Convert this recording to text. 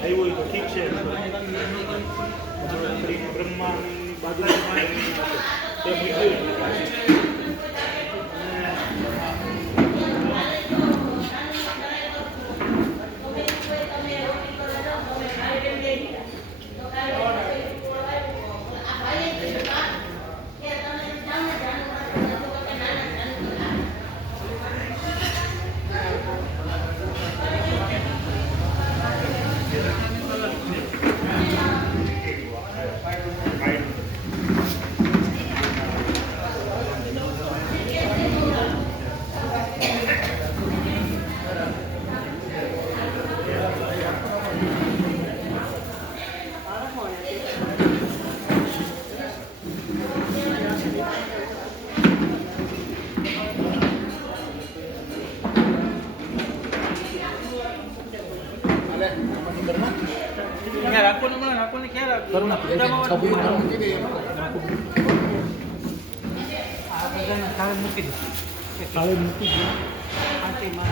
આવ્યું તો ઠીક છે બ્રહ્માની બાજુમાં તે મૂક્યું મૂકી દે. થાળે મૂકી દે.